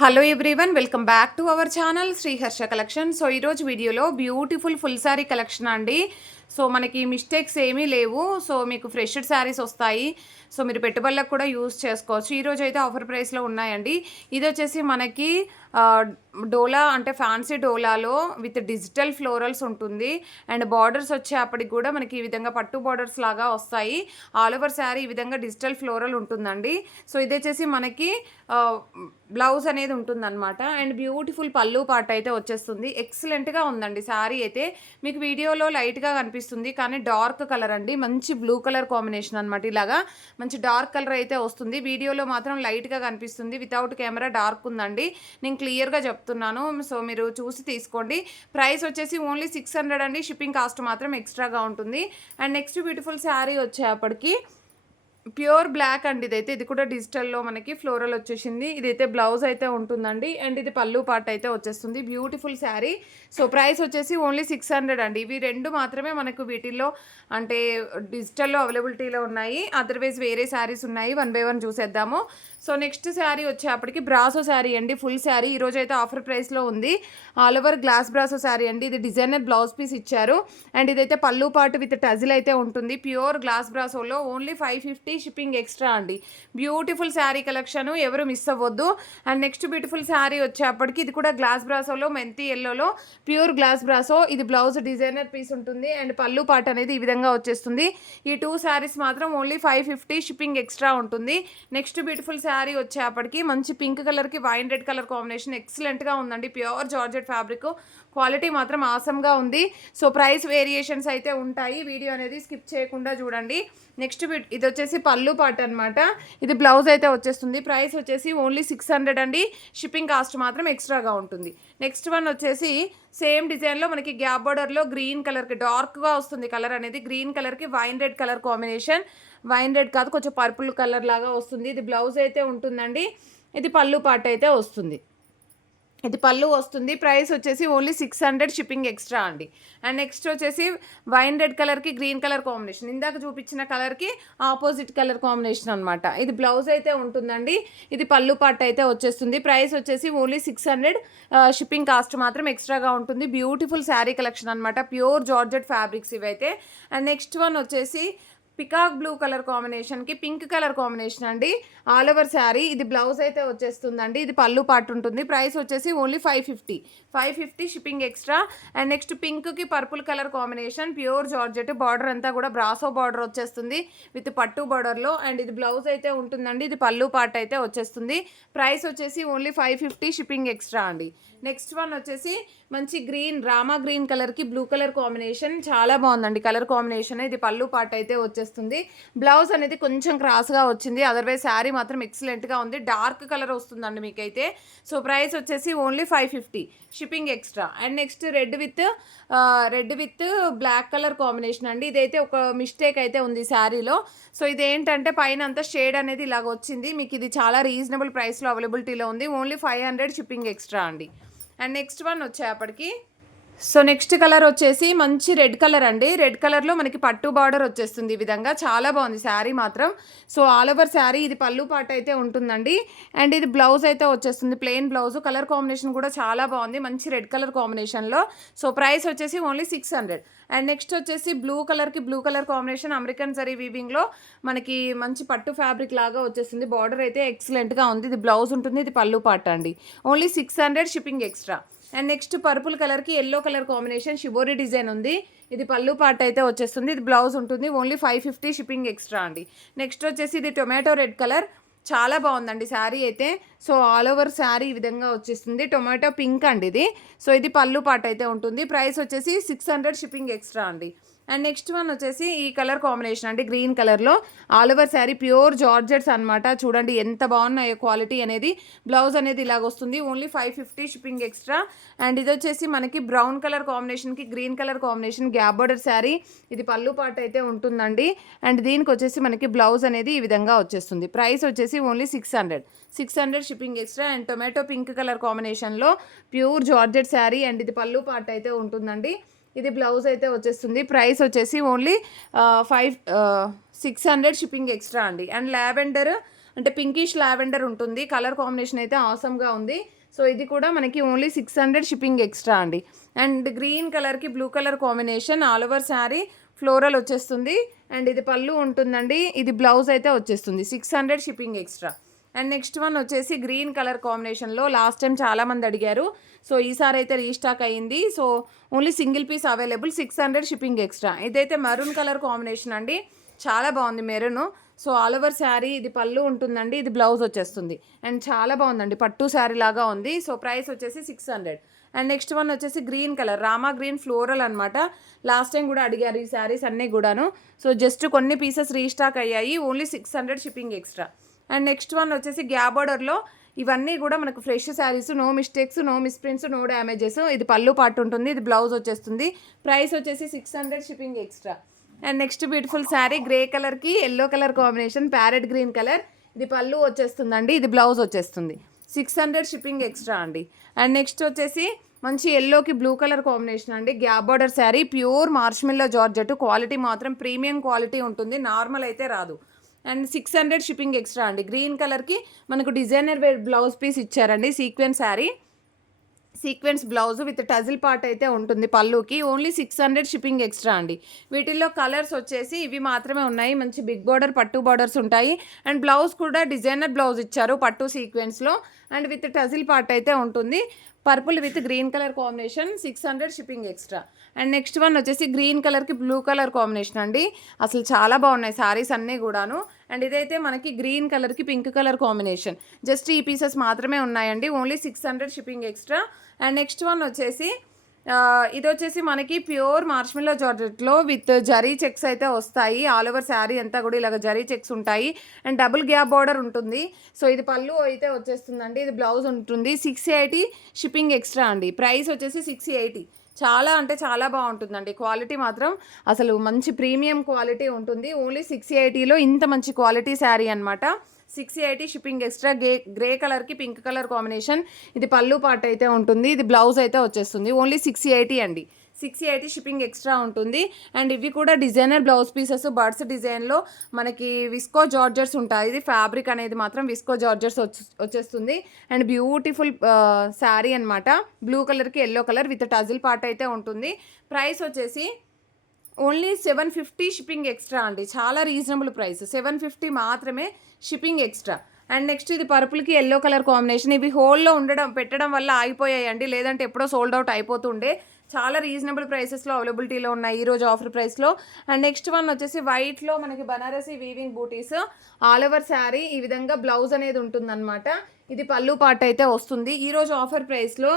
Hello everyone, welcome back to our channel Sriharsha collection. So ఈరోజు వీడియోలో beautiful full sari collection అండి. So మనకి mistakes ఏమీ లేవు. సో మీకు ఫ్రెష్డ్ శారీస్ వస్తాయి. సో మీరు పెట్టుబడులకు కూడా యూజ్ చేసుకోవచ్చు. ఈరోజు అయితే ఆఫర్ ప్రైస్లో ఉన్నాయండి. ఇది వచ్చేసి మనకి డోలా అంటే ఫ్యాన్సీ డోలాలో విత్ డిజిటల్ ఫ్లోరల్స్ ఉంటుంది. అండ్ బార్డర్స్ వచ్చేప్పటికి కూడా మనకి ఈ విధంగా పట్టు బార్డర్స్ లాగా వస్తాయి. ఆల్ ఓవర్ శారీ ఈ విధంగా డిజిటల్ ఫ్లోరల్ ఉంటుందండి. సో ఇది వచ్చేసి మనకి బ్లౌజ్ అనేది ఉంటుందన్నమాట. అండ్ బ్యూటిఫుల్ పళ్ళు పాట అయితే వచ్చేస్తుంది. ఎక్సలెంట్గా ఉందండి శారీ అయితే. మీకు వీడియోలో లైట్గా కనిపిస్తుంది కానీ డార్క్ కలర్ అండి. మంచి బ్లూ కలర్ కాంబినేషన్ అనమాట. ఇలాగా మంచి డార్క్ కలర్ అయితే వస్తుంది. వీడియోలో మాత్రం లైట్గా కనిపిస్తుంది. వితౌట్ కెమెరా డార్క్ ఉందండి. నేను క్లియర్గా చెప్తున్నాను. సో మీరు చూసి తీసుకోండి. ప్రైస్ వచ్చేసి ఓన్లీ 600 అండి. షిప్పింగ్ కాస్ట్ మాత్రం ఎక్స్ట్రాగా ఉంటుంది. అండ్ నెక్స్ట్ బ్యూటిఫుల్ శారీ వచ్చేప్పటికి ప్యూర్ బ్లాక్ అండి. ఇది కూడా డిజిటల్లో మనకి ఫ్లోరల్ వచ్చేసింది. ఇదైతే బ్లౌజ్ అయితే ఉంటుందండి. అండ్ ఇది పళ్ళు పార్ట్ అయితే వచ్చేస్తుంది. బ్యూటిఫుల్ శారీ. సో ప్రైస్ వచ్చేసి ఓన్లీ 600 అండి. ఇవి రెండు మాత్రమే మనకు వీటిల్లో అంటే డిజిటల్లో అవైలబిలిటీలో ఉన్నాయి. అదర్వైజ్ వేరే శారీస్ ఉన్నాయి. వన్ బై వన్ చూసేద్దాము. సో నెక్స్ట్ శారీ వచ్చేప్పటికి బ్రాసో శారీ అండి. ఫుల్ శారీ ఈరోజు అయితే ఆఫర్ ప్రైస్లో ఉంది. All over glass brasso sari అండి. ఇది డిజైనర్ బ్లౌజ్ పీస్ ఇచ్చారు. అండ్ ఇదైతే పళ్ళు పాటు విత్ టజిల్ అయితే ఉంటుంది. ప్యూర్ గ్లాస్ బ్రాసోలో ఓన్లీ 550 షిప్పింగ్ ఎక్స్ట్రా అండి. బ్యూటిఫుల్ శారీ కలెక్షన్, ఎవరు మిస్ అవ్వద్దు. అండ్ నెక్స్ట్ బ్యూటిఫుల్ శారీ వచ్చేప్పటికి ఇది కూడా గ్లాస్ బ్రాసోలో మెంతి ఎల్లోలో ప్యూర్ గ్లాస్ బ్రాసో. ఇది బ్లౌజ్ డిజైనర్ పీస్ ఉంటుంది. అండ్ పళ్ళు పాట అనేది ఈ విధంగా వచ్చేస్తుంది. ఈ టూ శారీస్ మాత్రం ఓన్లీ 550 షిప్పింగ్ ఎక్స్ట్రా ఉంటుంది. నెక్స్ట్ బ్యూటిఫుల్ శారీ వచ్చేప్పటికి మంచి పింక్ కలర్కి వైన్ రెడ్ కలర్ కాంబినేషన్ ఎక్సలెంట్గా ఉందండి. ప్యూర్ జార్జెట్ ఫ్యాబ్రిక్, క్వాలిటీ మాత్రం ఆసమ్గా ఉంది. సో ప్రైస్ వేరియేషన్స్ అయితే ఉంటాయి. వీడియో అనేది స్కిప్ చేయకుండా చూడండి. నెక్స్ట్ ఇది వచ్చేసి పళ్ళు పాట అనమాట. ఇది బ్లౌజ్ అయితే వచ్చేస్తుంది. ప్రైస్ వచ్చేసి ఓన్లీ 600 అండి. షిప్పింగ్ కాస్ట్ మాత్రం ఎక్స్ట్రాగా ఉంటుంది. నెక్స్ట్ వన్ వచ్చేసి సేమ్ డిజైన్లో మనకి గ్యాప్ బోర్డర్లో గ్రీన్ కలర్కి డార్క్గా వస్తుంది. కలర్ అనేది గ్రీన్ కలర్కి wine red colour combination. Wine red కాదు, కొంచెం పర్పుల్ కలర్ లాగా వస్తుంది. ఇది బ్లౌజ్ అయితే ఉంటుందండి. ఇది పళ్ళు పాట అయితే వస్తుంది. ఇది పళ్ళు వస్తుంది. ప్రైస్ వచ్చేసి ఓన్లీ 600 షిప్పింగ్ ఎక్స్ట్రా అండి. అండ్ నెక్స్ట్ వచ్చేసి వైన్ రెడ్ కలర్కి గ్రీన్ కలర్ కాంబినేషన్. ఇందాక చూపించిన కలర్కి ఆపోజిట్ కలర్ కాంబినేషన్ అనమాట. ఇది బ్లౌజ్ అయితే ఉంటుందండి. ఇది పళ్ళు పార్ట్ అయితే వచ్చేస్తుంది. ప్రైస్ వచ్చేసి ఓన్లీ 600. షిప్పింగ్ కాస్ట్ మాత్రం ఎక్స్ట్రాగా ఉంటుంది. బ్యూటిఫుల్ శారీ కలెక్షన్ అనమాట. ప్యూర్ జార్జెట్ ఫ్యాబ్రిక్స్ ఇవైతే. అండ్ నెక్స్ట్ వన్ వచ్చేసి పికాక్ బ్లూ కలర్ కాంబినేషన్కి పింక్ కలర్ కాంబినేషన్ అండి. All over sari. ఇది బ్లౌజ్ అయితే వచ్చేస్తుందండి. ఇది పళ్ళు పార్ట్ ఉంటుంది. ప్రైస్ వచ్చేసి only 550 shipping extra. And next పింక్కి purple colour combination pure georgette. Border అంతా కూడా బ్రాసో బార్డర్ వచ్చేస్తుంది విత్ పట్టు బార్డర్లో. అండ్ ఇది బ్లౌజ్ అయితే ఉంటుందండి. ఇది పళ్ళు పార్ట్ అయితే వచ్చేస్తుంది. ప్రైస్ వచ్చేసి ఓన్లీ 550 షిప్పింగ్ ఎక్స్ట్రా అండి. నెక్స్ట్ వన్ వచ్చేసి మంచి గ్రీన్ రామా గ్రీన్ కలర్కి బ్లూ కలర్ కాంబినేషన్. చాలా బాగుందండి కలర్ కాంబినేషన్. ఇది పళ్ళు పార్ట్ అయితే వచ్చేస్తుంది. బ్లౌజ్ అనేది కొంచెం క్రాస్గా వచ్చింది. అదర్వైజ్ శారీ మాత్రం ఎక్సలెంట్గా ఉంది. డార్క్ కలర్ వస్తుందండి మీకైతే. సో ప్రైస్ వచ్చేసి only 550 shipping extra. And next red with black colour combination అండి. ఇదైతే ఒక మిస్టేక్ అయితే ఉంది శారీలో. సో ఇదేంటంటే పైన అంతా షేడ్ అనేది ఇలాగ వచ్చింది. మీకు ఇది చాలా రీజనబుల్ ప్రైస్లో అవైలబిలిటీలో ఉంది. ఓన్లీ 500 షిప్పింగ్ ఎక్స్ట్రా అండి. అండ్ నెక్స్ట్ వన్ వచ్చేప్పటికి సో నెక్స్ట్ కలర్ వచ్చేసి మంచి రెడ్ కలర్ అండి. రెడ్ కలర్లో మనకి పట్టు బార్డర్ వచ్చేస్తుంది. ఈ విధంగా చాలా బాగుంది శారీ మాత్రం. So all over sari. ఇది పళ్ళు పాట అయితే ఉంటుందండి. అండ్ ఇది బ్లౌజ్ అయితే వచ్చేస్తుంది. Plain blouse. కలర్ కాంబినేషన్ కూడా చాలా బాగుంది. మంచి రెడ్ కలర్ కాంబినేషన్లో. సో ప్రైస్ వచ్చేసి ఓన్లీ 600. అండ్ నెక్స్ట్ వచ్చేసి blue colour combination American zari వీవింగ్లో మనకి మంచి పట్టు ఫ్యాబ్రిక్ లాగా వచ్చేస్తుంది. బార్డర్ అయితే ఎక్సలెంట్గా ఉంది. ఇది బ్లౌజ్ ఉంటుంది. ఇది పళ్ళు పాట అండి. Only 600 shipping extra. And next purple కలర్కి yellow colour combination shibori design ఉంది. ఇది పళ్ళు పార్ట్ అయితే వచ్చేస్తుంది. ఇది బ్లౌజ్ ఉంటుంది. ఓన్లీ 550 షిప్పింగ్ ఎక్స్ట్రా అండి. నెక్స్ట్ వచ్చేసి ఇది టొమాటో రెడ్ కలర్. చాలా బాగుందండి శారీ అయితే. సో ఆల్ ఓవర్ శారీ ఈ విధంగా వచ్చేస్తుంది. టొమాటో పింక్ అండి ఇది. సో ఇది పళ్ళు పార్ట్ అయితే ఉంటుంది. ప్రైస్ వచ్చేసి 600 షిప్పింగ్ ఎక్స్ట్రా అండి. అండ్ నెక్స్ట్ వన్ వచ్చేసి ఈ కలర్ కాంబినేషన్ అండి. గ్రీన్ కలర్లో all over sari pure georgettes అనమాట. చూడండి ఎంత బాగున్నాయో క్వాలిటీ అనేది. బ్లౌజ్ అనేది ఇలాగ వస్తుంది. Only 550 shipping extra. అండ్ ఇది వచ్చేసి మనకి బ్రౌన్ కలర్ కాంబినేషన్కి green colour combination gap border sari. ఇది పళ్ళు పార్ట్ అయితే ఉంటుందండి. అండ్ దీనికి వచ్చేసి మనకి బ్లౌజ్ అనేది ఈ విధంగా వచ్చేస్తుంది. ప్రైస్ వచ్చేసి only 600 shipping extra. And tomato pink colour కాంబినేషన్లో ప్యూర్ జార్జెట్ శారీ. అండ్ ఇది పళ్ళు పార్ట్ అయితే ఉంటుందండి. ఇది బ్లౌజ్ అయితే వచ్చేస్తుంది. ప్రైస్ వచ్చేసి ఓన్లీ 600 షిప్పింగ్ ఎక్స్ట్రా అండి. అండ్ లావెండర్ అంటే పింకిష్ లావెండర్ ఉంటుంది. కలర్ కాంబినేషన్ అయితే ఆసమ్గా ఉంది. సో ఇది కూడా మనకి ఓన్లీ 600 షిప్పింగ్ ఎక్స్ట్రా అండి. అండ్ గ్రీన్ కలర్కి blue colour combination all over sari floral వచ్చేస్తుంది. అండ్ ఇది పళ్ళు ఉంటుందండి. ఇది బ్లౌజ్ అయితే వచ్చేస్తుంది. 600 shipping extra. And next one వచ్చేసి గ్రీన్ కలర్ కాంబినేషన్లో లాస్ట్ టైం చాలామంది అడిగారు. సో ఈసారి అయితే రీస్టాక్ అయ్యింది. So only single piece available, 600 shipping extra. ఇదైతే మెరూన్ కలర్ కాంబినేషన్ అండి, చాలా బాగుంది maroon. So all over sari ఇది పళ్ళు ఉంటుందండి, ఇది బ్లౌజ్ వచ్చేస్తుంది. అండ్ చాలా బాగుందండి, పట్టు శారీ లాగా ఉంది. సో ప్రైస్ వచ్చేసి 600. అండ్ నెక్స్ట్ వన్ వచ్చేసి green colour, Rama green floral అనమాట. లాస్ట్ టైం కూడా అడిగారు ఈ శారీస్ అన్నీ కూడాను. సో జస్ట్ కొన్ని పీసెస్ రీస్టాక్ అయ్యాయి, only 600 shipping extra. And next one వచ్చేసి గ్యాప్ బార్డర్లో ఇవన్నీ కూడా మనకు fresh saris, no mistakes, no misprints, no damages. ఇది పళ్ళు పార్ట్ ఉంటుంది, ఇది బ్లౌజ్ వచ్చేస్తుంది. ప్రైస్ వచ్చేసి 600 shipping extra. And next beautiful sari grey కలర్కి yellow colour combination, parrot green colour. ఇది పళ్ళు వచ్చేస్తుందండి, ఇది బ్లౌజ్ వచ్చేస్తుంది. 600 షిప్పింగ్ ఎక్స్ట్రా అండి. అండ్ నెక్స్ట్ వచ్చేసి మంచి ఎల్లోకి బ్లూ కలర్ కాంబినేషన్ అండి, gap border sari, pure marshmallow georgette. Quality మాత్రం ప్రీమియం క్వాలిటీ ఉంటుంది, నార్మల్ అయితే రాదు. అండ్ 600 షిప్పింగ్ ఎక్స్ట్రా అండి. గ్రీన్ కలర్కి మనకు డిజైనర్ వేర్ బ్లౌజ్ పీస్ ఇచ్చారండి, sequence sari, sequence blouse with టజిల్ part అయితే ఉంటుంది పళ్ళుకి. ఓన్లీ 600 షిప్పింగ్ ఎక్స్ట్రా అండి. వీటిల్లో కలర్స్ వచ్చేసి ఇవి మాత్రమే ఉన్నాయి. మంచి బిగ్ బార్డర్ పట్టు బార్డర్స్ ఉంటాయి. అండ్ బ్లౌజ్ కూడా డిజైనర్ బ్లౌజ్ ఇచ్చారు పట్టు సీక్వెన్స్లో, అండ్ విత్ టజిల్ పార్ట్ అయితే ఉంటుంది. Purple with green colour combination, 600 shipping extra. And next one వచ్చేసి గ్రీన్ కలర్కి బ్లూ కలర్ కాంబినేషన్ అండి, అసలు చాలా బాగున్నాయి శారీస్ అన్నీ కూడాను. అండ్ ఇదైతే మనకి గ్రీన్ కలర్కి పింక్ కలర్ కాంబినేషన్. జస్ట్ ఈ పీసెస్ మాత్రమే ఉన్నాయండి, only 600 shipping extra. And next one వచ్చేసి ఇది వచ్చేసి మనకి ప్యూర్ మార్ష్మిల్లో జార్జెట్లో విత్ జరీ చెక్స్ అయితే వస్తాయి. ఆల్ ఓవర్ శారీ అంతా కూడా ఇలాగ జరీ చెక్స్ ఉంటాయి. అండ్ డబుల్ గ్యాప్ బార్డర్ ఉంటుంది. సో ఇది పళ్ళు అయితే వచ్చేస్తుందండి, ఇది బ్లౌజ్ ఉంటుంది. 680 షిప్పింగ్ ఎక్స్ట్రా అండి. ప్రైస్ వచ్చేసి 680. చాలా అంటే చాలా బాగుంటుందండి, క్వాలిటీ మాత్రం అసలు మంచి ప్రీమియం క్వాలిటీ ఉంటుంది. ఓన్లీ 680లో ఇంత మంచి క్వాలిటీ శారీ అనమాట. 680 షిప్పింగ్ ఎక్స్ట్రా. గ్రే కలర్కి పింక్ కలర్ కాంబినేషన్, ఇది పళ్ళు పార్ట్ అయితే ఉంటుంది, ఇది బ్లౌజ్ అయితే వచ్చేస్తుంది. ఓన్లీ 680 అండి. 680 షిప్పింగ్ ఎక్స్ట్రా ఉంటుంది. అండ్ ఇవి కూడా డిజైనర్ బ్లౌజ్ పీసెస్, బర్డ్స్ డిజైన్లో మనకి విస్కో జార్జర్స్ ఉంటాయి. ఇది ఫ్యాబ్రిక్ అనేది మాత్రం విస్కో జార్జర్స్ వచ్చేస్తుంది. అండ్ బ్యూటిఫుల్ శారీ అనమాట, బ్లూ కలర్కి ఎల్లో కలర్ విత్ టజిల్ పార్ట్ అయితే ఉంటుంది. ప్రైస్ వచ్చేసి ఓన్లీ 750 షిప్పింగ్ ఎక్స్ట్రా అండి, చాలా రీజనబుల్ ప్రైస్, 750 మాత్రమే షిప్పింగ్ ఎక్స్ట్రా. అండ్ నెక్స్ట్ ఇది పర్పుల్కి ఎల్లో కలర్ కాంబినేషన్. ఇవి హోల్లో పెట్టడం వల్ల ఆగిపోయాయండి, లేదంటే ఎప్పుడో సోల్డ్ అవుట్ అయిపోతుండే. చాలా రీజనబుల్ ప్రైసెస్లో అవైలబిలిటీలో ఉన్నాయి ఈరోజు ఆఫర్ ప్రైస్లో. అండ్ నెక్స్ట్ వన్ వచ్చేసి వైట్లో మనకి బనారసీ వీవింగ్ బూటీస్, ఆల్ ఓవర్ శారీ ఈ విధంగా బ్లౌజ్ అనేది ఉంటుందన్నమాట. ఇది పళ్ళు పార్ట్ అయితే వస్తుంది. ఈరోజు ఆఫర్ ప్రైస్లో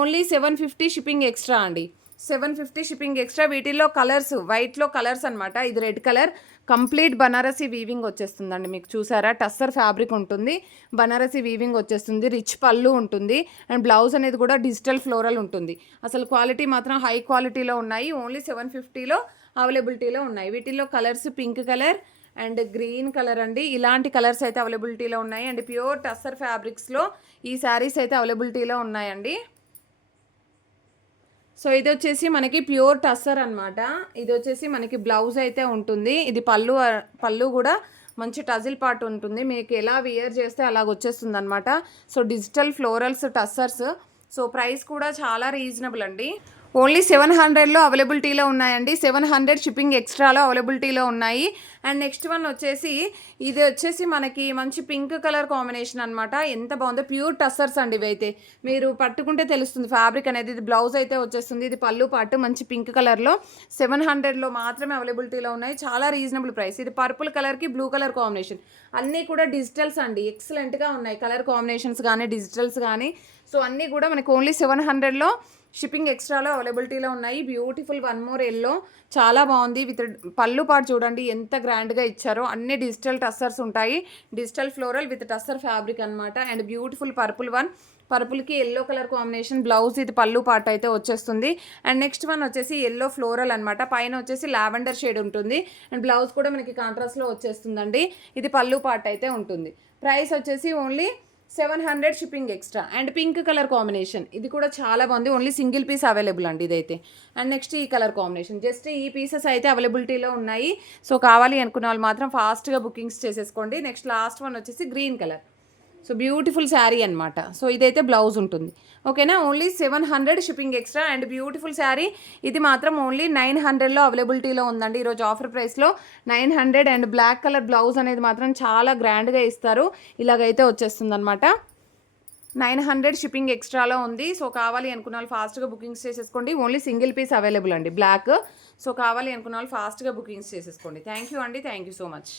ఓన్లీ 750 షిప్పింగ్ ఎక్స్ట్రా అండి, 750 షిప్పింగ్ ఎక్స్ట్రా. వీటిల్లో కలర్స్, వైట్లో కలర్స్ అనమాట. ఇది red colour, complete Banarasi weaving వచ్చేస్తుందండి. మీకు చూసారా, టస్సర్ ఫ్యాబ్రిక్ ఉంటుంది, బనారసీ వీవింగ్ వచ్చేస్తుంది, రిచ్ పళ్ళు ఉంటుంది. అండ్ బ్లౌజ్ అనేది కూడా డిజిటల్ ఫ్లోరల్ ఉంటుంది. అసలు క్వాలిటీ మాత్రం హై క్వాలిటీలో ఉన్నాయి. ఓన్లీ 750లో అవైలబిలిటీలో ఉన్నాయి. వీటిల్లో colours pink colour and green colour అండి, ఇలాంటి కలర్స్ అయితే అవైలబిలిటీలో ఉన్నాయి. అండ్ ప్యూర్ టస్సర్ ఫ్యాబ్రిక్స్లో ఈ శారీస్ అయితే అవైలబిలిటీలో ఉన్నాయండి. సో ఇది వచ్చేసి మనకి ప్యూర్ టస్సర్ అనమాట. ఇది వచ్చేసి మనకి బ్లౌజ్ అయితే ఉంటుంది. ఇది పళ్ళు కూడా మంచి టజిల్ పార్ట్ ఉంటుంది. మీకు ఎలా వియర్ చేస్తే అలాగ వచ్చేస్తుంది అనమాట. So digital florals tussars. So price కూడా చాలా రీజనబుల్ అండి. ఓన్లీ 700లో అవైలబిలిటీలో ఉన్నాయండి, 700 షిప్పింగ్ ఎక్స్ట్రాలో అవైలబిలిటీలో ఉన్నాయి. అండ్ నెక్స్ట్ వన్ వచ్చేసి ఇది వచ్చేసి మనకి మంచి పింక్ కలర్ కాంబినేషన్ అనమాట. ఎంత బాగుందో, ప్యూర్ టస్సర్స్ అండి. ఇవైతే మీరు పట్టుకుంటే తెలుస్తుంది ఫ్యాబ్రిక్ అనేది. ఇది బ్లౌజ్ అయితే వచ్చేస్తుంది, ఇది పళ్ళు పాటు మంచి పింక్ కలర్లో 700లో మాత్రమే అవైలబిలిటీలో ఉన్నాయి. చాలా రీజనబుల్ ప్రైస్. ఇది పర్పుల్ కలర్కి బ్లూ కలర్ కాంబినేషన్, అన్నీ కూడా డిజిటల్స్ అండి, ఎక్సలెంట్గా ఉన్నాయి కలర్ కాంబినేషన్స్ కానీ డిజిటల్స్ కానీ. సో అన్నీ కూడా మనకి ఓన్లీ 700లో షిప్పింగ్ ఎక్స్ట్రాలో అవైలబిలిటీలో ఉన్నాయి. బ్యూటిఫుల్ వన్ మోర్ ఎల్లో, చాలా బాగుంది. విత్ పళ్ళు పాటు చూడండి ఎంత గ్రాండ్గా ఇచ్చారో. అన్ని డిజిటల్ టస్సర్స్ ఉంటాయి, digital floral with tussar fabric అనమాట. అండ్ బ్యూటిఫుల్ పర్పుల్ వన్, పర్పుల్కి ఎల్లో కలర్ కాంబినేషన్ బ్లౌజ్, ఇది పళ్ళు పార్ట్ అయితే వచ్చేస్తుంది. అండ్ నెక్స్ట్ వన్ వచ్చేసి ఎల్లో ఫ్లోరల్ అనమాట, పైన వచ్చేసి లావెండర్ షేడ్ ఉంటుంది. అండ్ బ్లౌజ్ కూడా మనకి కాంట్రాస్ట్లో వచ్చేస్తుందండి. ఇది పళ్ళు పార్ట్ అయితే ఉంటుంది. ప్రైస్ వచ్చేసి only 700 shipping extra. And pink colour combination, ఇది కూడా చాలా బాగుంది. ఓన్లీ సింగిల్ పీస్ అవైలబుల్ అండి ఇదైతే. అండ్ నెక్స్ట్ ఈ కలర్ కాంబినేషన్, జస్ట్ ఈ పీసెస్ అయితే అవైలబిలిటీలో ఉన్నాయి. సో కావాలి అనుకున్న వాళ్ళు మాత్రం ఫాస్ట్గా బుకింగ్స్ చేసేసుకోండి. నెక్స్ట్ లాస్ట్ వన్ వచ్చేసి green colour. So beautiful sari అనమాట. సో ఇదైతే బ్లౌజ్ ఉంటుంది. ఓకేనా, only 700 shipping extra. And beautiful sari, ఇది మాత్రం ఓన్లీ 900లో అవైలబిలిటీలో ఉందండి ఈరోజు ఆఫర్ ప్రైస్లో 900. అండ్ బ్లాక్ కలర్ బ్లౌజ్ అనేది మాత్రం చాలా గ్రాండ్గా ఇస్తారు. ఇలాగైతే వచ్చేస్తుంది అనమాట. 900 షిప్పింగ్ ఎక్స్ట్రాలో ఉంది. సో కావాలి అనుకున్న వాళ్ళు ఫాస్ట్గా బుకింగ్స్ చేసేసుకోండి. ఓన్లీ సింగిల్ పీస్ అవైలబుల్ అండి బ్లాక్. సో కావాలి అనుకున్న వాళ్ళు ఫాస్ట్గా బుకింగ్స్ చేసేసుకోండి. థ్యాంక్ యూ అండి, థ్యాంక్ యూ సో మచ్.